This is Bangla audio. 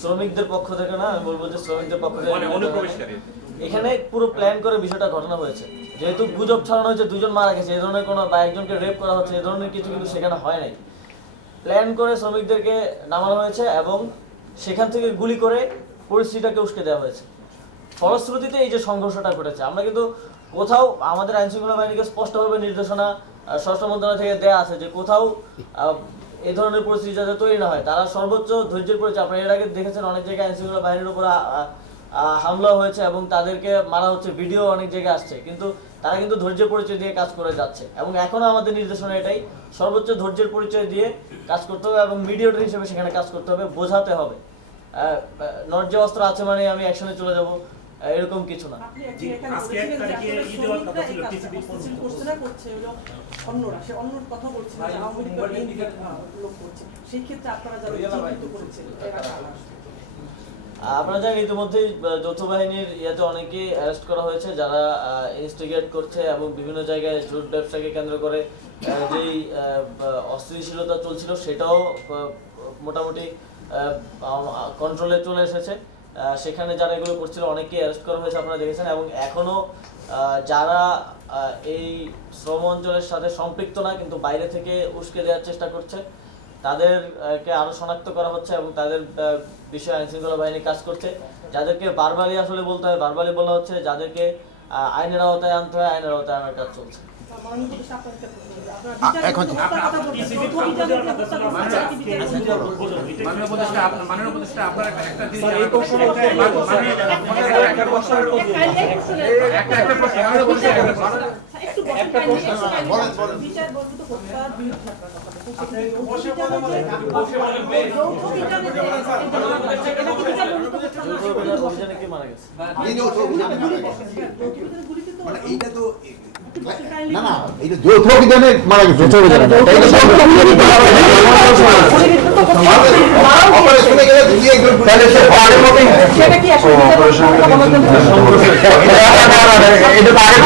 শ্রমিকদের পক্ষ থেকে না আমি বলব যে শ্রমিকদের পক্ষ থেকে মানে এখানে পুরো প্ল্যান করে বিষয়টা ঘটনা হয়েছে। যেহেতু গুজব ছড়ানো হয়েছে দুজন মারা গেছে এই ধরনের কোনো বা একজনকে রেপ করা হচ্ছে এই ধরনের কিছু কিন্তু সেখানে হয় নাই। প্ল্যান করে শ্রমিকদেরকে নামানো হয়েছে এবং সেখান থেকে গুলি করে পরিস্থিতিটাকে উস্কে দেওয়া হয়েছে। ফলশ্রুতিতে এই যে সংঘর্ষটা ঘটেছে আমরা কিন্তু কোথাও আমাদের আইন শৃঙ্খলা বাহিনীকে স্পষ্টভাবে নির্দেশনা স্বরাষ্ট্র মন্ত্রণালয় থেকে দেওয়া আছে যে কোথাও এই ধরনের পরিস্থিতি যাতে তৈরি না হয়। তারা সর্বোচ্চ ধৈর্যের পরিচয়, আপনারা এর আগে দেখেছেন, অনেক জায়গায় আইন শৃঙ্খলা বাহিনীর উপর হামলা হয়েছে এবং তাদেরকে মারা হচ্ছে। ভিডিও অনেক জায়গায় আসছে। কিন্তু তারা কিন্তু ধৈর্যের পরিচয় দিয়ে কাজ করে যাচ্ছে। এবং এখনও আমাদের নির্দেশনা এটাই, সর্বোচ্চ ধৈর্যের পরিচয় দিয়ে কাজ করতে হবে এবং মিডিয়েটর হিসেবে সেখানে কাজ করতে হবে, বোঝাতে হবে। নর্য অস্ত্র আছে মানে আমি অ্যাকশনে চলে যাব। এরকম কিছু না। আপনারা জানেন ইতিমধ্যেই যৌথ বাহিনীর ইয়াতে অনেকেই অ্যারেস্ট করা হয়েছে যারা ইনস্টিগেট করছে এবং বিভিন্ন জায়গায় জোট ব্যবসাকে কেন্দ্র করে যেই অস্থিতিশীলতা চলছিল সেটাও আহ, মোটামুটি কন্ট্রোলে চলে এসেছে। সেখানে যারা এগুলো করছিল অনেকেই অ্যারেস্ট করা হয়েছে আপনারা দেখেছেন এবং এখনও আহ, যারা এই শ্রম অঞ্চলের সাথে সম্পৃক্ত না কিন্তু বাইরে থেকে উস্কে দেওয়ার চেষ্টা করছে তাদেরকে আরও শনাক্ত করা হচ্ছে এবং তাদের বিষয়ে আইন শৃঙ্খলা বাহিনী কাজ করছে। যাদেরকে বারবারই আসলে বলতে হয় বারবারই বলা হচ্ছে যাদেরকে আইনের আওতায় আনতে হয় আইনের আওতায় আনার কাজ চলছে। এখন- একটা মানে-। মানে- প্রশ্ন বলেন, বলেন। বিচার বসে বসে যৌথ বিচারে এটা কি বিচার না? কে মারা গেছে যৌথ বিচারে মানে এইটা তো না না বসেন। যৌথ অভিযানে মারা গেছে যৌথ অভিযানে? এটা তো আগে